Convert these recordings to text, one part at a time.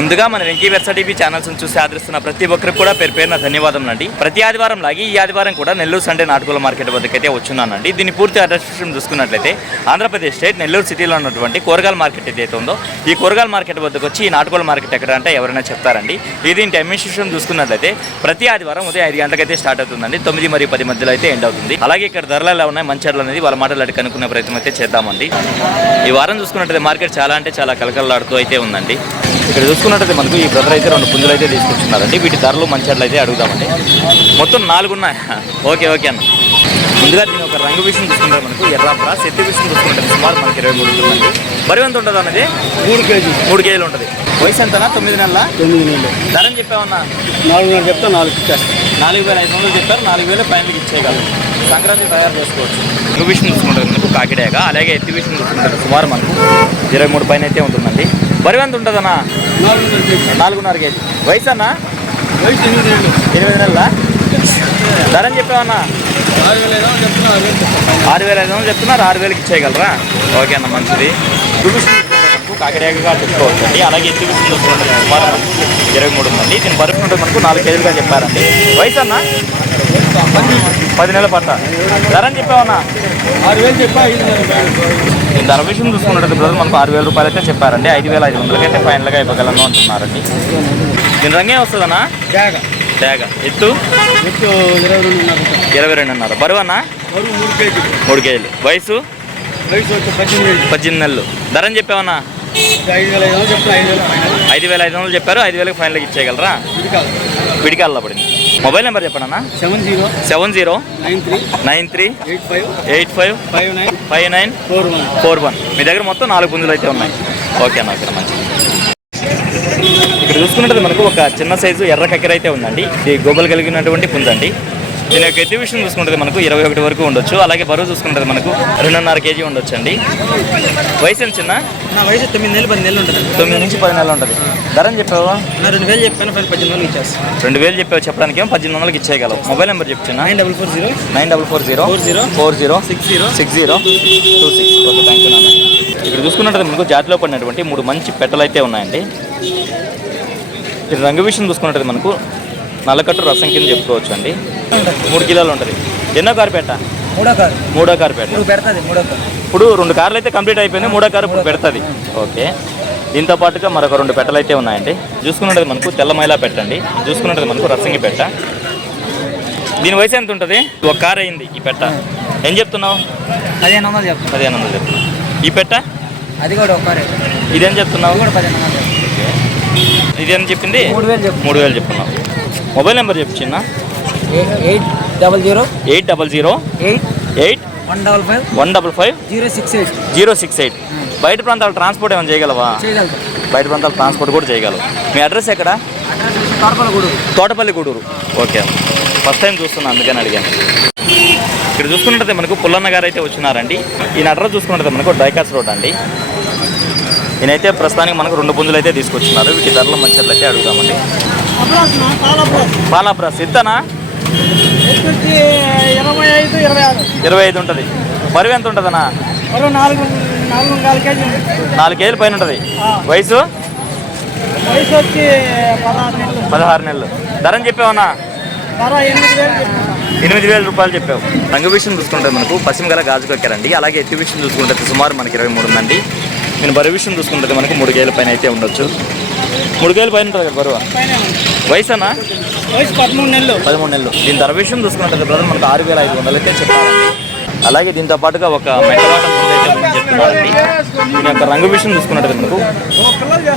ముందుగా మన Venky versa TV channels చూసి ఆదరిస్తున్న ప్రతి ఒక్కరికి కూడా పేరున ధన్యవాదములండి. ప్రతి ఆదివారం లాగి ఈ ఆదివారం కూడా నెల్లూరు సండే నాటుకోళ్ల మార్కెట్ వద్దకైతే వచ్చున్నానండి. దీన్ని పూర్తి అడ్రస్ చూసుకున్నట్లయితే ఆంధ్రప్రదేశ్ స్టేట్ నెల్లూరు సిటీలో ఉన్నటువంటి కూరగాయల మార్కెట్ ఏదైతే ఉందో ఈ కూరగాయల మార్కెట్ వద్దకు వచ్చి ఈ నాటుకోళ్ల మార్కెట్ ఎక్కడ అంటే ఎవరైనా చెప్తారండి. ఇది టైమింగ్ చూసుకున్నట్లయితే ప్రతి ఆదివారం ఉదయం 5 గంటలకైతే స్టార్ట్ అవుతుందండి. 9 మరియు 10 మధ్యలో అయితే ఎండ్ అవుతుంది. అలాగే ఇక్కడ ధరలు ఎలా ఉన్నాయి, మంచి అనేది వాళ్ళ మాటలు అడిగి కనుక్కునే ప్రయత్నం అయితే చేద్దామండి. ఈ వారం చూసుకున్నట్లయితే మార్కెట్ చాలా అంటే చాలా కలకలలాడుతూ అయితే ఉందండి. ఇక్కడ చూసుకున్నట్లయితే మనకు ఈ బ్రదర్ అయితే 2 పుంజులు అయితే తీసుకొచ్చున్నారండి. వీటి ధరలు మంచి అయితే అడుగుదామండి. మొత్తం 4 ఉన్నాయి. ఓకే అన్న. ముందుగా దీని ఒక రంగు విషయం చూసుకుంటే మనకు ఎర్రాప్రా సెత్తి విషయం చూసుకుంటే సుమారు మనకి 23 ఉంటుందండి. బరువు ఎంత ఉంటుంది అన్నది 3 కేజీలు ఉంటుంది. వయసు ఎంతనా? 9 నెలల. ధరని చెప్పామన్నా 4,500 చెప్తా, 4 ఇచ్చేస్తాను. 4,500 చెప్పారు. 4,000 ఫైనల్కి ఇచ్చేయగలరు. సంక్రాంతి తయారు చేసుకోవచ్చు. రంగు విషయం చూసుకుంటారు మనకు కాకిడాక. అలాగే ఎత్తి విషయం చూసుకుంటారు సుమారు మనకు 23 పైన అయితే ఉంటుందండి. బరువు ఎంత ఉంటుందన్నా? 4.5 కేజీ. వయసు అన్న? వయసు 8 నెలల. ధరని చెప్పామన్నా 6,500 చెప్తున్నారు. 6,000కి ఇచ్చేయగలరా? ఓకే అన్న, మంచిది. మనకు కాకిడాకగా చెప్పుకోవచ్చు అండి. అలాగే ఎత్తి విషయం చూసుకుంటారు సుమారు మనకు 23 ఉందండి. దీని బరువు ఉంటుంది మనకు 4 కేజీలుగా చెప్పారండి. వయసు అన్న? 10 నెలల పట్ట. ధరని చెప్పామన్నా 6,000 చెప్పా. దీని ధర విషయం చూసుకున్నట్టు బ్రదర్ మనకు 6,000 రూపాయలు అయితే చెప్పారండి. 5,500 అయితే ఫైనల్గా ఇవ్వగలను అంటున్నారండి. దీని రంగే వస్తుందన్నా? తేగ. ఎత్తు 22.5. బరువు అన్న? 3 కేజీలు. వయసు 18 నెలలు. ధరని చెప్పామన్నా 5,500 చెప్పారు. 5,000కి ఫైనల్గా ఇచ్చేయగలరా? విడికాల్లో పడింది. మొబైల్ నెంబర్ చెప్పండి అన్న. 7093855941. మీ దగ్గర మొత్తం 4 పుంజులు అయితే ఉన్నాయి. ఓకే అన్న, ఇక్కడ మంచిది. ఇక్కడ చూసుకున్నట్టు మనకు ఒక చిన్న సైజు ఎర్ర కక్కెర అయితే ఉందండి. ఇది గోబలు కలిగినటువంటి పుంజండి. దీని యొక్క ఎత్తి విషయం చూసుకుంటే మనకు 21 వరకు ఉండొచ్చు. అలాగే బరువు చూసుకుంటే మనకు 2.5 కేజీ ఉండొచ్చు అండి. వయసు ఎంత చిన్న? నా వయసు 9 నెలలు 10 నెలలు ఉంటుంది. 9 నుంచి 10 నెలలు ఉంటుంది. ధరని చెప్పావా? 2,000 చెప్పాను. 18,000 ఇచ్చేస్తాను. 2,000 చెప్పావు. చెప్పడానికి ఏమో 18,000కి ఇచ్చేయగలవు. మొబైల్ నెంబర్ చెప్తున్నా 9440406026. ఓకే, థ్యాంక్ యూ నాన్న. ఇక్కడ చూసుకున్నట్టు మనకు జాతిలో పడినటువంటి 3 మంచి పెట్టలు అయితే ఉన్నాయండి. ఇది రంగు విషయం చూసుకున్నట్టు మనకు నల్లకట్టు రసం కింద చెప్పుకోవచ్చు అండి. 3 కిలోలు ఉంటుంది. ఎన్నో కారు పెట్ట? మూడో కారు పెట్ట. ఇప్పుడు 2 కార్లు అయితే కంప్లీట్ అయిపోయింది. 3వ కారు ఇప్పుడు పెడుతుంది. ఓకే, దీంతో పాటుగా మరొక 2 పెట్టలు అయితే ఉన్నాయండి. చూసుకున్నది మనకు తెల్లమైలా పెట్టండి. చూసుకున్నది మనకు రసంగి పెట్ట. దీని వయసు ఎంత ఉంటుంది? 1 కారు అయింది ఈ పెట్ట. ఏం చెప్తున్నావు? 15,000 చెప్తాను. 15,000 చెప్తున్నావు. ఈ పెట్ట అది కూడా 1 కారు. ఇదేం చెప్తున్నావు? 15,000. ఇదేం చెప్పింది? 3,000 చెప్తున్నావు. మొబైల్ నెంబర్ చెప్పు చిన్న. 80088155068. బయట ప్రాంతాల ట్రాన్స్పోర్ట్ ఏమైనా చేయగలవా? బయట ప్రాంతాల ట్రాన్స్పోర్ట్ కూడా చేయగలవు. మీ అడ్రస్ ఎక్కడ? Thotapalli Gudur. Okay, first time చూస్తున్నాను అందుకని అడిగాను. ఇక్కడ చూసుకున్నట్లయితే మనకు పుల్లన్న గారు అయితే వచ్చినారండి. ఈయన అడ్రస్ చూసుకున్నట్లయితే మనకు డైకాస్ రోడ్ అండి. ఈయనైతే ప్రస్తుతానికి మనకు 2 పుంజులు అయితే తీసుకొచ్చినారు. వీటి ధరలు మంచిట్లు అయితే అడుగుతామండి. పాలాప్రాస్ ఇద్దనా? 25 ఉంటుంది. బరువు ఎంత ఉంటుందన్నా? 4 కేజీల పైన ఉంటుంది. వయసు 16 నెలలు. ధరని చెప్పావన్నా? 8,000 రూపాయలు చెప్పావు. రంగు విషయం చూసుకుంటే మనకు పశ్చిమ గల గాజు కక్కెరండి. అలాగే ఎత్తి విషయం చూసుకుంటే సుమారు మనకి 23 ఉందండి. నేను బరువు విషయం చూసుకుంటే మనకు 3 కేజీల పైన అయితే ఉండొచ్చు. 3 కేజీల పైన ఉంటుంది కదా బరువు. వయసు అన్న? 13 నెలలు. దీని ధర విషయం చూసుకున్నట్టు బ్రదర్ మనకు 6,500 అయితే చెప్పారండి. అలాగే దీంతో పాటుగా ఒక మెట్టవాటం ముందు అయితే ఉందని చెప్తున్నారండి. దీని యొక్క రంగు విషయం చూసుకున్నట్టు మనకు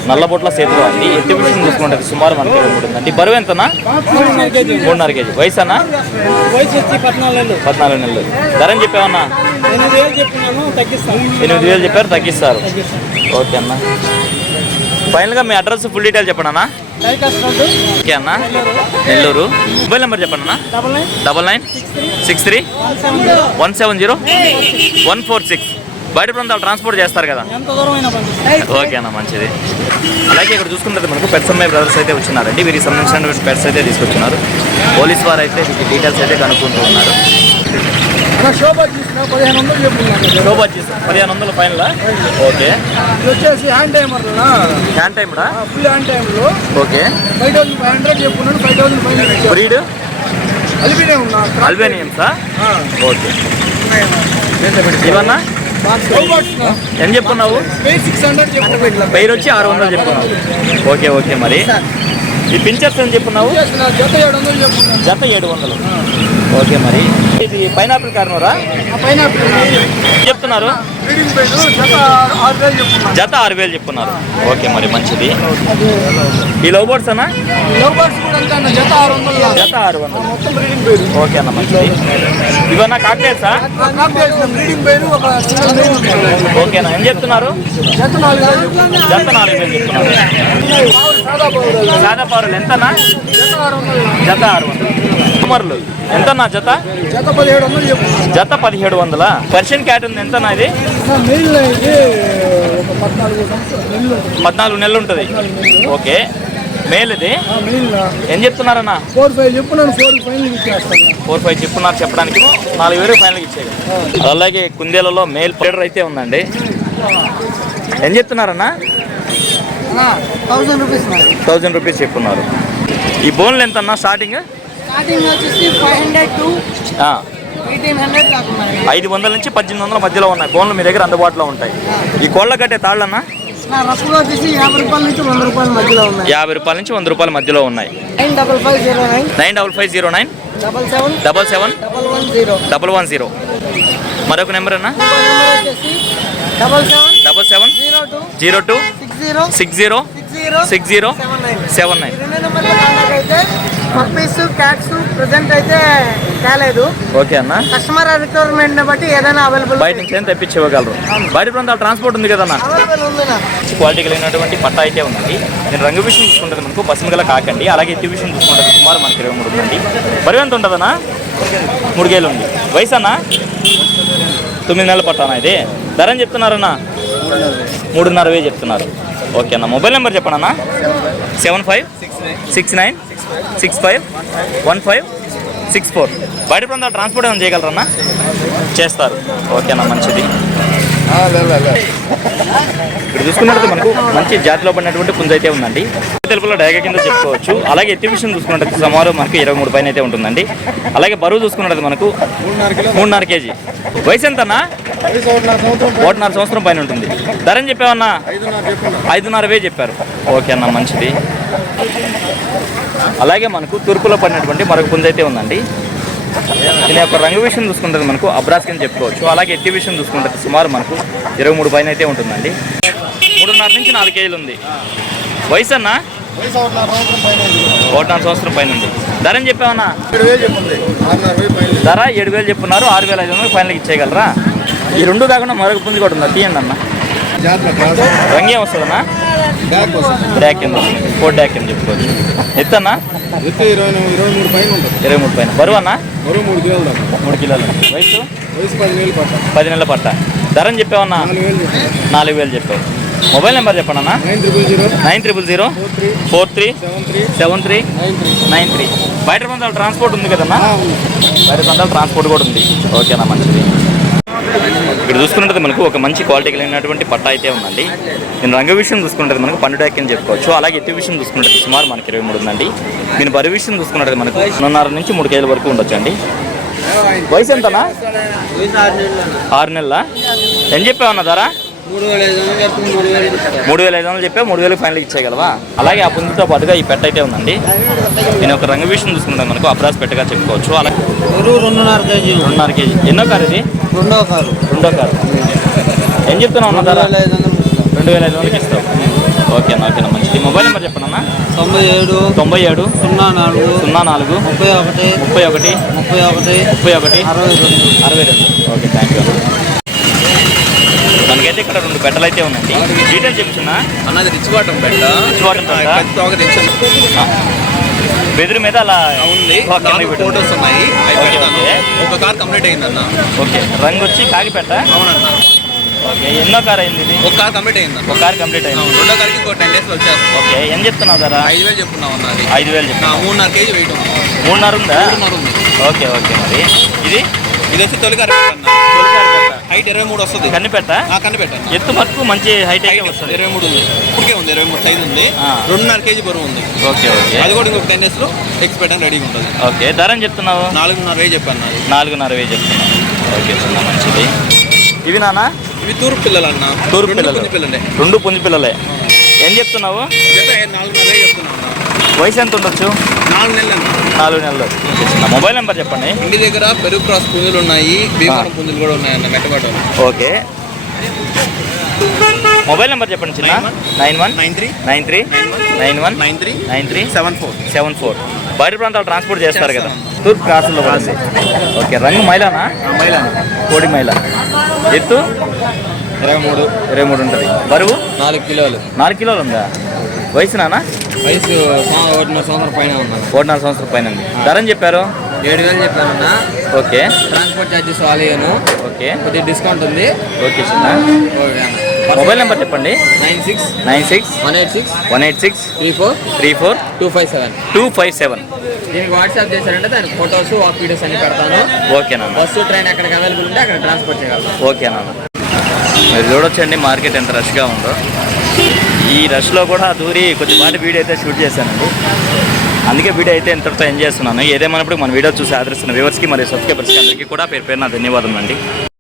నల్లబొట్ల సేతులు అండి. ఎత్తి విషయం చూసుకున్నట్టు సుమారు మనకి 23 ఉందండి. బరువు ఎంతనా? 3.5 కేజీ. వయసు అన్న? 14 నెలలు. ధరని చెప్పావన్నా? 8,000 చెప్పారు, తగ్గిస్తారు. ఓకే అన్న, ఫైనల్గా మీ అడ్రస్ ఫుల్ డీటెయిల్ చెప్పండి అన్న. ఓకే అన్న, నెల్లూరు. మొబైల్ నెంబర్ చెప్పండి అన్న. 9963170146. బయట ప్రాంతాలు ట్రాన్స్పోర్ట్ చేస్తారు కదా? ఓకే అన్న, మంచిది. అలాగే ఇక్కడ చూసుకుంటే మనకు పెట్సమ్మాయి బ్రదర్స్ అయితే వచ్చినారండి. వీరికి సంబంధించిన పెట్స్ అయితే తీసుకొచ్చినారు. పోలీస్ వారు అయితే వీటి డీటెయిల్స్ అయితే కనుక్కుంటూ ఉన్నారు. శోభా తీసుకున్నా 1500 చెప్పుకున్నాను. శోభ వచ్చేసి 1500 ఫైనల్. ఓకే, ఇది వచ్చేసి హ్యాండ్ టైమర్నా, హ్యాండ్ టైమ్డా? ఫుల్ హ్యాండ్ టైంలో ఓకే, 5500 చెప్పుకున్నాను. 5500 బ్రీడ్ అల్బినే ఉన్నా. అల్బేనియన్సా? ఓకే, ఇవన్నా ఏం చెప్పుకున్నావు? 600 చెప్పుకున్నాను. పేరు వచ్చి 600 చెప్పుకున్నావు. ఓకే ఓకే, మరి ఈ పించర్స్ అని చెప్పుకున్నావు? జత 700 చెప్పుకున్నాను. జత 700. ఓకే, మరి ఇది పైనాపిల్ కార్నరా పైన చెప్తున్నారు? బ్రీడింగ్ పేరు జత 6000 చెప్పుకున్నాను. జత 6000 చెప్పుకున్నారు. ఓకే, మరి మంచిది. ఈ లవ్ బర్డ్స్ అన్నా? లవ్ బర్డ్స్ కూడా అంతే అన్న, జత 600. జత 600. మొత్తం బ్రీడింగ్ పేరు. ఓకే అన్న, మంచిది. ఇవన్నా కాక్టైల్సా? బ్రీడింగ్ పేరు ఒక సింగల్ మెయిన్ ఉంటుంది. ఓకేనా, ఏం చెప్తున్నారు? జత 4000 చెప్పుకున్నాను. జత 4000 చెప్తున్నారు. సాదా పౌడర్ సాదా పౌరులు ఎంతనా? జత 600. జత 600. కుమర్లు ఎంతన్నా జత? జత 1700 చెప్పుకున్నాను. జత 1700. పర్షియన్ క్యాట్ ఉంది ఎంతనా ఇది? మెయిన్ ఇది ఒక 14 సంవత్సరాలు నెలలు ఉంటుంది. 14 నెలలు ఉంటుంది. ఓకే, మేల్ ఇది. మెయిన్ ఏం చెప్తున్నారన్నా? 4-5 చెప్పుకున్నాను. 4 ఫైనల్ ఇచ్చేస్తాను. 4-5 చెప్పున్నారు చెప్పడానికి, 4000 ఫైనల్కి ఇచ్చేది. అలాగే కుందేలలో మేల్ ప్లేడర్ అయితే ఉందండి. ఏం చెప్తున్నారన్నా? 1000 రూపీస్ 1000 రూపీస్ చెప్పున్నారు. ఈ బోన్లు ఎంతన్నా స్టార్టింగ్? స్టార్టింగ్ వచ్చేసి 500 to 1800 దాకా ఉన్నాయి. 500 నుంచి 1800 మధ్యలో ఉన్నాయి బోన్లు మీ దగ్గర అందుబాటులో ఉంటాయి. ఈ కోళ్ళ కట్టే తాళ్ళన్నా? రఫ్గా వచ్చేసి 50 రూపాయల నుంచి 100 రూపాయల మధ్యలో ఉన్నాయి. 50 రూపాయల నుంచి 100 రూపాయల మధ్యలో ఉన్నాయి. 95509 95509 77 77 110. 110. మరొక నెంబర్ అన్నా? నెంబర్ వచ్చేసి 77 02 60 60 79. రెండు నెంబర్లో కాంటాక్ట్ అయితే పప్పీస్ క్యాట్స్ ప్రెసెంట్ అయితే తేలేదు. ఓకే అన్న, కస్టమర్ రిక్వైర్మెంట్ బట్టి ఏదైనా అవైలబుల్ బయట నుంచి ఏం తెప్పించి ఇవ్వగలరు. బయట ప్రాంతాల ట్రాన్స్పోర్ట్ ఉంది కదన్నా? అవైలబుల్ ఉంది. క్వాలిటీ కలిగినటువంటి పట్ట అయితే ఉందండి. నేను రంగు విషయం చూసుకుంటుంది మనకు పసుపు గల కాకండి. అలాగే ఎత్తి విషయం చూసుకుంటుంది సుమారు మనకి 23 ఉందండి. బరువు ఎంత ఉంటుందన్నా? 3 కేజీలు ఉంది. వయసు అన్నా? 9 నెలల పట్టానా ఇది? ధర అని చెప్తున్నారన్నా? 3,500 చెప్తున్నారు. ఓకే అన్న, మొబైల్ నెంబర్ చెప్పండి అన్న. 7569651564. బయట ప్రాంతాల ట్రాన్స్పోర్ట్ ఏమైనా చేయగలరన్నా? చేస్తారు. ఓకేనా, మంచిది. ఇప్పుడు చూసుకున్నట్టు మనకు మంచి జాతిలో పడినటువంటి పుంజ అయితే ఉందండి. తెలుపులో డైగా కింద చెప్పుకోవచ్చు. అలాగే ఎత్తి విషయం చూసుకున్నట్టు సుమారు మనకు 23 పైన అయితే ఉంటుందండి. అలాగే బరువు చూసుకున్నట్టు మనకు 3.5 కేజీ. వయసు ఎంతన్నా? 1.5 సంవత్సరం పైన ఉంటుంది. ధర అని చెప్పావన్నా? 5,500 చెప్పారు. ఓకే అన్న, మంచిది. అలాగే మనకు తూర్పులో పడినటువంటి మరొక పుంజ అయితే ఉందండి. దీని యొక్క రంగు విషయం చూసుకుంటే మనకు అబ్రాస్ కింద చెప్పుకోవచ్చు. అలాగే ఎత్తి విషయం చూసుకుంటే సుమారు మనకు 23 పైన అయితే ఉంటుందండి. 3.5 నుంచి 4 కేజీలు ఉంది. వయసు అన్నా? 1.5 సంవత్సరం పైన ఉంది. ధర అని చెప్పావన్నా? ధర 7,000 చెప్పున్నారు. 6,500 ఫైనల్కి ఇచ్చేయగలరా? ఈ రెండు కాకుండా మరొక పుంజి కూడా ఉందా? తీయండి అన్న. రంగేం వస్తుందన్నా? డ్యాక్ కింద వస్తుంది. 4 డ్యాక్ కింద చెప్పుకోవచ్చు. ఎత్తన్నా? 23 పైన. బరువు అన్నా? 3 కిలోలు. వయసు? 10 నెలల పట్ట. ధర అని చెప్పావన్నా? 4,000 చెప్పావు. మొబైల్ నెంబర్ చెప్పండి అన్న. 9000 437393. బయట ప్రాంతాల ట్రాన్స్పోర్ట్ ఉంది కదన్నా? బయట ప్రాంతాల ట్రాన్స్పోర్ట్ కూడా ఉంది. ఓకేనా, మంచిది. ఇక్కడ చూసుకున్నట్టు మనకు ఒక మంచి క్వాలిటీ కలిగినటువంటి పట్ట అయితే ఉందండి. నేను రంగు విషయం చూసుకుంటే మనకు పండు డాక్ అని చెప్పుకోవచ్చు. అలాగే ఎత్తి విషయం చూసుకుంటే సుమారు మనకి 23 ఉందండి. దీని బరువు విషయం చూసుకున్నట్టు మనకు 2.5 నుంచి 3 కేజీల వరకు ఉండొచ్చండి. వయసు ఎంతనా? 6 నెలల. ఏం చెప్పావన్నా ధర? 3,500 చెప్పా. 3,000 ఫైనల్ ఇచ్చేయగలవా? అలాగే ఆ పుంజుతో పాటుగా ఈ పెట్ట అయితే ఉందండి. నేను ఒక రంగు విషయం చూసుకుంటే మనకు అబ్రాస్ పెట్టగా చెప్పుకోవచ్చు. అలాగే 2.5 కేజీ. ఎన్నో కారు ఇది? రెండో కారు. ఏం చెప్తున్నావు అన్న ధర? 2,500 ఇస్తావు. ఓకేనా, ఓకేనా, మంచిది. మొబైల్ నెంబర్ చెప్పండి అన్న. 97 04 31 62. Okay, thank you. మనకైతే ఇక్కడ 2 పెట్టలు అయితే ఉందండి. డీటెయిల్స్ చెప్తున్నా అన్నది రిచ్ వాటం పెట్ట. బెదిరి మీద అలా ఉంది. ఫోటోస్ ఉన్నాయి. ఒక కార్ కంప్లీట్ అయింది అన్న. ఓకే, రంగు వచ్చి కాకి పెట్ట. అవునన్న. ఓకే, ఎన్నో కార్ అయింది ఇది? ఒక కార్ కంప్లీట్ అయింది. ఒక కార్ కంప్లీట్ అయింది. రెండో కార్కి ఇంకో 10 days వచ్చేస్తాం. ఓకే, ఏం చెప్తున్నావు ధర? 5,000 చెప్తున్నావు అన్నది. 5,000 చెప్తున్నా. 3.5 కేజీ వెయిట్ ఉంది. 3.5 ఉందా? 3.5 ఉంది. ఓకే ఓకే, మరి ఇది ఇది వచ్చి తొలి కారు అన్న. హైట్ 23 వస్తుంది. కనిపెట్ట కనిపెట్ట ఎత్తు మటుకు మంచి హైట్ అయితే వస్తుంది. 23 ఉంది. ఇప్పటికే ఉంది 23 సైజ్ ఉంది. ఆ. 2.5 kg బరువు ఉంది. ఓకే ఓకే అది కూడా ఇంకొక 10 days లో ఎక్స్ పెట్టడానికి రెడీగా ఉంటుంది. ఓకే ధర అని చెప్తున్నావు? 4.5 చెప్పాను నాది. 4.5 చెప్తున్నావు. ఓకే చిన్న మంచిది. ఇవి నానా ఇవి తూర్పు పిల్లలు అన్న. తూర్పు రెండు పిల్లలు. పుంజి పిల్లలే. 2 పుంజి పిల్లలే. ఏం చెప్తున్నావు? జత 4.5 చెప్తున్నాను అన్న. వయసు ఎంత ఉండొచ్చు? 4 నెలలు అన్న. 4 నెలలు. ఓకే చిన్న మొబైల్ నెంబర్ చెప్పండి. ఇంటి దగ్గర పెరుగు క్రాస్ పుంజులు ఉన్నాయి, భీమవరం పుంజులు కూడా ఉన్నాయన్న మెట్టపాటు. ఓకే మొబైల్ నెంబర్ చెప్పండి చిన్న. 91 93 93 91 93 93 74. 74. బయట ప్రాంతాలు ట్రాన్స్పోర్ట్ చేస్తారు కదా, తూర్పు క్రాసుల్లో పడింది. ఓకే రంగు మైలానా? కోడి మైల. ఎత్తు 23 ఉంటుంది. బరువు 4 కిలోలు. 4 కిలోలు ఉందా? వయసు నానా? వయసు 1.5 సంవత్సరం పైన ఉన్నాను. 4 సంవత్సరం పైన ఉంది. ధర అని చెప్పారు? 7,000 చెప్పానన్నా. ఓకే ట్రాన్స్పోర్ట్ ఛార్జెస్ వాళ్ళను. ఓకే కొద్దిగా డిస్కౌంట్ ఉంది. ఓకే చిన్న ఓకే అన్న. మొబైల్ నెంబర్ చెప్పండి. 96 96 186 186 34 34 257. 257. దీనికి వాట్సాప్ చేశారంటే దానికి ఫొటోస్ వాక్ వీడియోస్ అన్ని పెడతాను. ఓకే నాన్న. బస్సు ట్రైన్ ఎక్కడికి అవైలబుల్ ఉంటే అక్కడ ట్రాన్స్పోర్ట్ చేయగలను. ఓకే నాన్న. మీరు చూడొచ్చండి మార్కెట్ ఎంత రష్గా ఉందో. ఈ రష్లో కూడా దూరి కొద్దిపాటి వీడియో అయితే షూట్ చేశానండి. అందుకే వీడియో అయితే ఎంతటితో ఎంజాయ్ చేస్తున్నాను. ఏదేమైనప్పుడు మన వీడియో చూసి ఆదరిస్తున్న వ్యూవర్స్కి మరియు సబ్స్క్రైబర్స్కి అందరికీ కూడా పేరు పేరున ధన్యవాదాలు అండి.